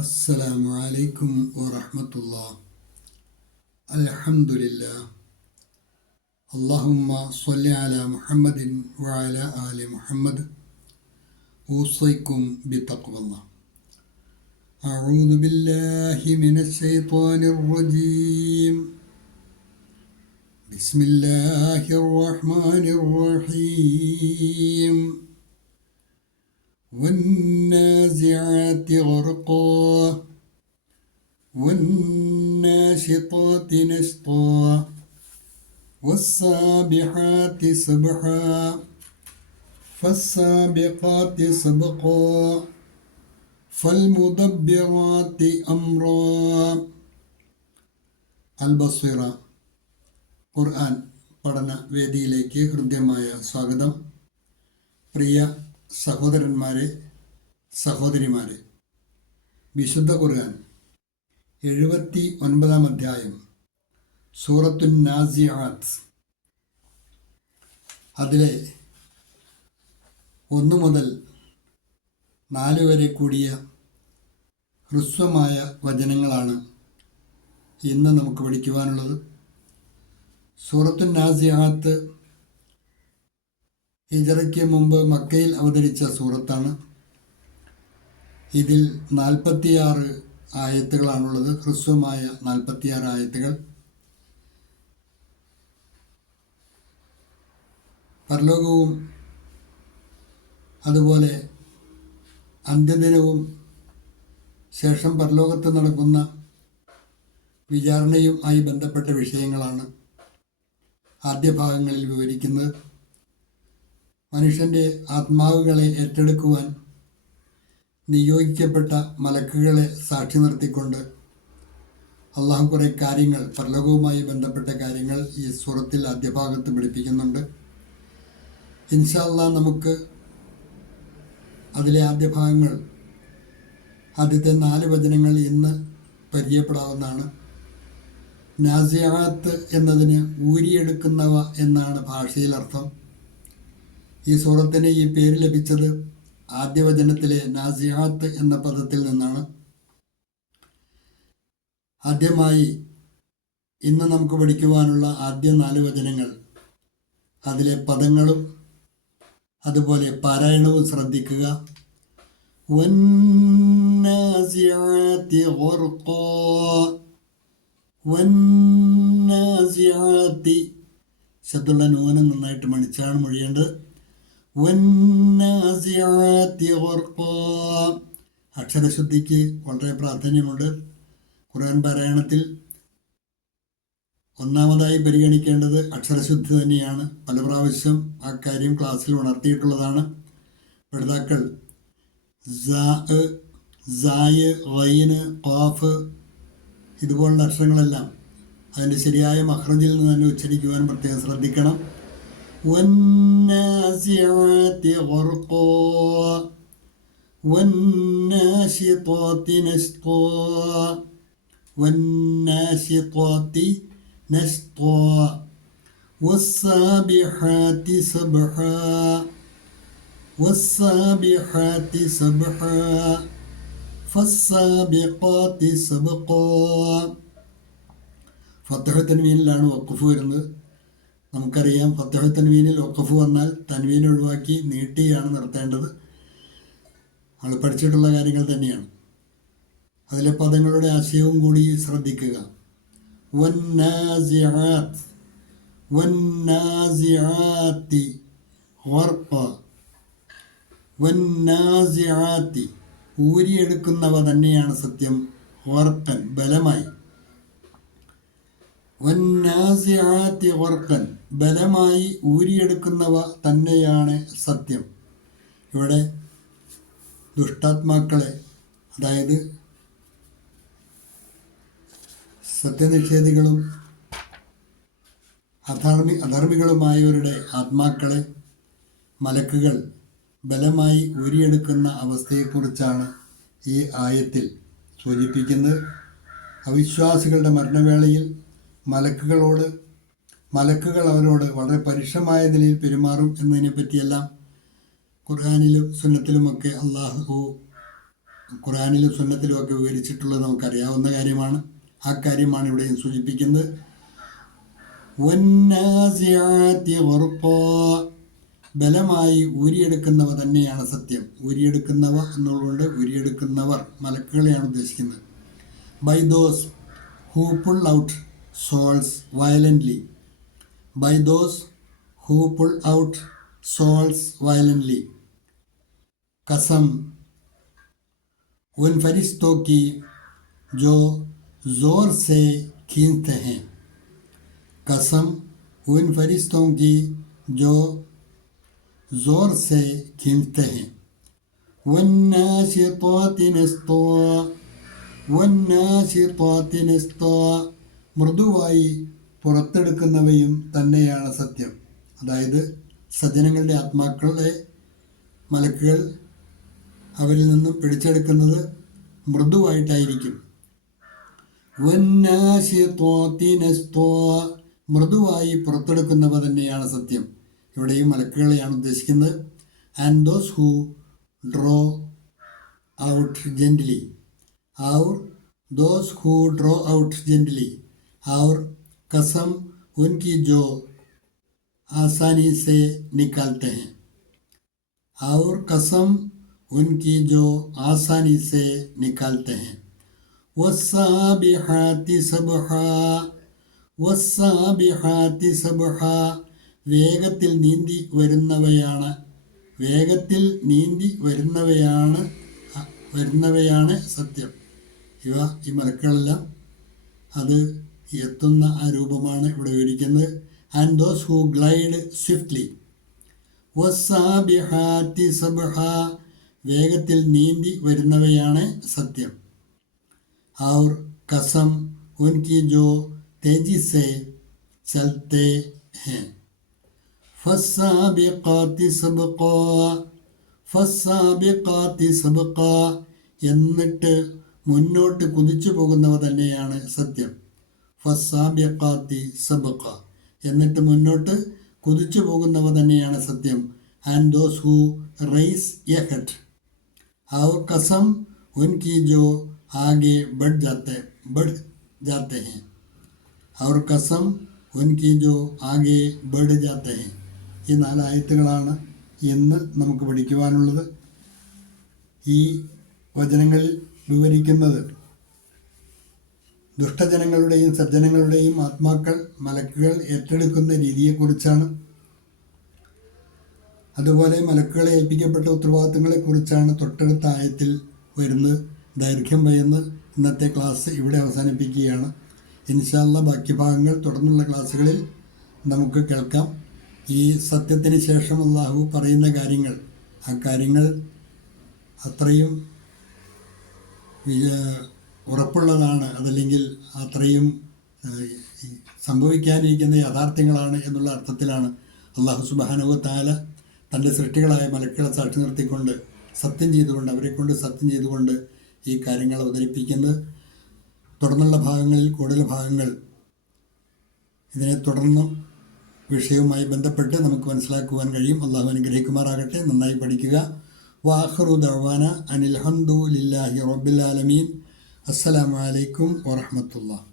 അസ്സലാമു അലൈക്കും വറഹ്മത്തുള്ളാഹി. അൽഹംദുലില്ലാഹ്. അല്ലാഹുമ്മ സ്വല്ലി അലാ മുഹമ്മദിൻ വഅലാ ആലി മുഹമ്മദ്. ഊസൈക്കും ബിത്തഖ്വല്ലാഹ്. അഊദു ബില്ലാഹി മിനശ് ശൈത്വാനിർ റജീം. ബിസ്മില്ലാഹിർ റഹ്മാനിർ റഹീം. والنازعات غرقا والناشطات نشطا والسابحات سبحا فالسابقات سبقا فالمدبرات أمرا. അൽ-ബസ്വറ ഖുർആൻ പഠന വേദിയിലേക്ക് ഹൃദ്യമായ സ്വാഗതം. പ്രിയ സഹോദരന്മാരെ, സഹോദരിമാരെ, വിശുദ്ധ ഖുർആൻ 79 അധ്യായം സൂറത്തുൻ നാസിആത്ത്, അതിലെ 1 മുതൽ 4 വരെ കൂടിയ ഹ്രസ്വമായ വചനങ്ങളാണ് ഇന്ന് നമുക്ക് പഠിക്കുവാനുള്ളത്. സൂറത്തുൻ നാസിആത്ത് ഹിജറയ്ക്ക് മുമ്പ് മക്കയിൽ അവതരിച്ച സൂറത്താണ്. ഇതിൽ 46 ആയത്തുകളാണുള്ളത്, ഹ്രസ്വമായ 46 ആയത്തുകൾ. പരലോകവും അതുപോലെ അന്ത്യദിനവും ശേഷം പരലോകത്ത് നടക്കുന്ന വിചാരണയും ആയി ബന്ധപ്പെട്ട വിഷയങ്ങളാണ് ആദ്യ ഭാഗങ്ങളിൽ വിവരിക്കുന്നത്. മനുഷ്യൻ്റെ ആത്മാവുകളെ ഏറ്റെടുക്കുവാൻ നിയോഗിക്കപ്പെട്ട മലക്കുകളെ സാക്ഷി നിർത്തിക്കൊണ്ട് അള്ളാഹു കുറേ കാര്യങ്ങൾ, പരലോകവുമായി ബന്ധപ്പെട്ട കാര്യങ്ങൾ ഈ സൂറത്തിൽ ആദ്യ ഭാഗത്ത് പഠിപ്പിക്കുന്നുണ്ട്. ഇൻഷാ അല്ലാഹ് നമുക്ക് അതിലെ ആദ്യ ഭാഗങ്ങൾ, ആദ്യത്തെ 4 വചനങ്ങൾ ഇന്ന് പരിചയപ്പെടാവുന്നതാണ്. നാസിആത്ത് എന്നതിന് ഊരിയെടുക്കുന്നവ എന്നാണ് ഭാഷയിൽ അർത്ഥം. ഈ സൂറത്തിന് ഈ പേര് ലഭിച്ചത് ആദ്യ വചനത്തിലെ നാസിആത്ത് എന്ന പദത്തിൽ നിന്നാണ്. ആദ്യമായി ഇന്ന് നമുക്ക് പഠിക്കുവാനുള്ള ആദ്യ 4 വചനങ്ങൾ, അതിലെ പദങ്ങളും അതുപോലെ പാരായണവും ശ്രദ്ധിക്കുക. വന്നാസിആത്തി ഗർഖാ, വന്നാസിആത്തി, ശബ്ദമുള്ള നൂന് നന്നായിട്ട് മണിച്ചാണ് മൊഴിയേണ്ടത്. വന്നാസിആത്തി ഗർഖാ, അക്ഷരശുദ്ധിക്ക് വളരെ പ്രാധാന്യമുണ്ട്. ഖുർആൻ പാരായണത്തിൽ ഒന്നാമതായി പരിഗണിക്കേണ്ടത് അക്ഷരശുദ്ധി തന്നെയാണ്. പല പ്രാവശ്യം ആ കാര്യം ക്ലാസ്സിൽ ഉണർത്തിയിട്ടുള്ളതാണ്. പഠിതാക്കൾ സായ്, ഗൈന്, ഖാഫ് ഇതുപോലുള്ള അക്ഷരങ്ങളെല്ലാം അതിൻ്റെ ശരിയായ മഖ്റജിൽ നിന്ന് തന്നെ ഉച്ചരിക്കുവാൻ പ്രത്യേകം ശ്രദ്ധിക്കണം. വന്നാസിആത്തി ഗർഖാ വന്നാശിതാത്തി നശ്താ വന്നാശിതാത്തി നശ്താ വസ്സാബിഹാത്തി സബ്ഹാ വസ്സാബിഹാത്തി സബ്ഹാ ഫസ്സാബിഖാത്തി സബ്ഖാ. ഫത്ഹ് തൻവീനിലാണ് വഖഫ് വരുന്നത്. നമുക്കറിയാം, ഫത്ഹ് തൻവീനിൽ വഖഫ് വന്നാൽ തൻവീൻ ഒഴിവാക്കി നീട്ടിയാണ് നിർത്തേണ്ടത്. നമ്മൾ പഠിച്ചിട്ടുള്ള കാര്യങ്ങൾ തന്നെയാണ്. അതിലെ പദങ്ങളുടെ ആശയവും കൂടി ശ്രദ്ധിക്കുക. വന്നാസിആത്ത്, വന്നാസിആത്തി ഗർഖാ, വന്നാസിആത്തി, ഊരിയെടുക്കുന്നവ തന്നെയാണ് സത്യം. ഗർഖൻ, ബലമായി. വന്നാസിആത്തി ഗർഖൻ, ബലമായി ഊരിയെടുക്കുന്നവ തന്നെയാണ് സത്യം. ഇവിടെ ദുഷ്ടാത്മാക്കളെ, അതായത് സത്യനിഷേധികളും അധർമ്മികളുമായവരുടെ ആത്മാക്കളെ മലക്കുകൾ ബലമായി ഊരിയെടുക്കുന്ന അവസ്ഥയെക്കുറിച്ചാണ് ഈ ആയത്തിൽ സൂചിപ്പിക്കുന്നത്. അവിശ്വാസികളുടെ മരണവേളയിൽ മലക്കുകൾ അവരോട് വളരെ പരുഷമായ നിലയിൽ പെരുമാറും എന്നതിനെ പറ്റിയെല്ലാം ഖുർആനിലും സുന്നത്തിലുമൊക്കെ അള്ളാഹു ഖുർആനിലും സുന്നത്തിലും ഒക്കെ വിവരിച്ചിട്ടുള്ളത് നമുക്കറിയാവുന്ന കാര്യമാണ്. ആ കാര്യമാണ് ഇവിടെയും സൂചിപ്പിക്കുന്നത്. വന്നാസിആതി ഗർഖാ, ബലമായി ഊരിയെടുക്കുന്നവ തന്നെയാണ് സത്യം. ഊരിയെടുക്കുന്നവ എന്നുള്ളതുകൊണ്ട് ഊരിയെടുക്കുന്നവർ മലക്കുകളെയാണ് ഉദ്ദേശിക്കുന്നത്. By those who pull out souls violently. By those who pull out souls violently. कसम उन फरिश्तों की जो ज़ोर से खींचते हैं. कसम उन फरिश्तों की जो ज़ोर से खींचते हैं. वन्नाशिताति नश्ता, വന്നാശിതാതി നശ്താ, മൃദുവായി പുറത്തെടുക്കുന്നവയും തന്നെയാണ് സത്യം. അതായത് സജ്ജനങ്ങളുടെ ആത്മാക്കളെ മലക്കുകൾ അവരിൽ നിന്നും പിടിച്ചെടുക്കുന്നത് മൃദുവായിട്ടായിരിക്കും. വന്നാശിതാതി നശ്താ, മൃദുവായി പുറത്തെടുക്കുന്നവ തന്നെയാണ് സത്യം. ഇവിടെയും മലക്കുകളെയാണ് ഉദ്ദേശിക്കുന്നത്. And those who draw out gently. और दोस हू ड्रॉ आउट जेंटली. और कसम उनकी जो आसानी से निकालते हैं. और कसम उनकी जो आसानी से निकालते हैं. वस्साबिहाति सबहा, वस्साबिहाति सबहा, വേഗത്തിൽ നീന്തി വരുന്നവയാണ്, വേഗത്തിൽ നീന്തി വരുന്നവയാണ് സത്യം. ഈ മലക്കുകളെല്ലാം അത് എത്തുന്ന ആ രൂപമാണ് ഇവിടെ വിവരിക്കുന്നത്. And those who glide swiftly. വസ്സാബിഹാത്തി സബ്ഹ, വേഗത്തിൽ നീന്തി വരുന്നവയാണ് സത്യം. ഔർ കസം ഉൻകി ജോ തേജി സേ ചൽത്തെ ഹൈ. ഫസ്സാബിഖാത്തി സബ്ഖാ, ഫസ്സാബിഖാത്തി സബ്ഖാ, എന്നിട്ട് മുന്നോട്ട് കുതിച്ചു പോകുന്നവ തന്നെയാണ് സത്യം. ഫസ്സാബിഖാത്തി സബ്ഖ, എന്നിട്ട് മുന്നോട്ട് കുതിച്ചു പോകുന്നവ തന്നെയാണ് സത്യം. And those who rise ahead. ഔർ കസം ഉൻകി ജോ ആകെ बढ़ जाते हैं. ഔർ കസം ഉൻകി ജോ ആകെ बढ़ जाते हैं. ഈ 4 ആയത്തുകളാണ് ഇന്ന് നമുക്ക് പഠിക്കുവാനുള്ളത്. ഈ വചനങ്ങളിൽ വിവരിക്കുന്നത് ദുഷ്ടജനങ്ങളുടെയും സജ്ജനങ്ങളുടെയും ആത്മാക്കൾ മലക്കുകൾ ഏറ്റെടുക്കുന്ന രീതിയെക്കുറിച്ചാണ്. അതുപോലെ മലക്കുകളെ ഏൽപ്പിക്കപ്പെട്ട ഉത്തരവാദിത്തങ്ങളെക്കുറിച്ചാണ് തൊട്ടടുത്ത ആയത്തിൽ വരുന്നത്. ദൈർഘ്യം ഭയന്ന് ഇന്നത്തെ ക്ലാസ് ഇവിടെ അവസാനിപ്പിക്കുകയാണ്. ഇൻഷാ അല്ലാഹ് ബാക്കി ഭാഗങ്ങൾ തുടർന്നുള്ള ക്ലാസ്സുകളിൽ നമുക്ക് കേൾക്കാം. ഈ സത്യത്തിന് ശേഷം അല്ലാഹു പറയുന്ന കാര്യങ്ങൾ, ആ കാര്യങ്ങൾ അത്രയും ഉറപ്പുള്ളതാണ്, അതല്ലെങ്കിൽ അത്രയും സംഭവിക്കാനിരിക്കുന്ന യാഥാർത്ഥ്യങ്ങളാണ് എന്നുള്ള അർത്ഥത്തിലാണ് അല്ലാഹു സുബ്ഹാനഹു വ തആല തൻ്റെ സൃഷ്ടികളായ മലക്കുകളെ സാക്ഷി നിർത്തിക്കൊണ്ട് സത്യം ചെയ്തുകൊണ്ട്, അവരെക്കൊണ്ട് സത്യം ചെയ്തുകൊണ്ട് ഈ കാര്യങ്ങൾ അവതരിപ്പിക്കുന്നത്. തുടർന്നുള്ള ഭാഗങ്ങളിൽ കൂടുതൽ ഭാഗങ്ങൾ ഇതിനെ തുടർന്നും വിഷയവുമായി ബന്ധപ്പെട്ട് നമുക്ക് മനസ്സിലാക്കുവാൻ കഴിയും. അല്ലാഹു അനുഗ്രഹിക്കുമാറാകട്ടെ. നന്നായി പഠിക്കുക. വാഖിറു ദഅവാന അനിൽ ഹംദുലില്ലാഹി റബ്ബിൽ ആലമീൻ. അസ്സലാമു അലൈക്കും വറഹ്മത്തുള്ളാഹി.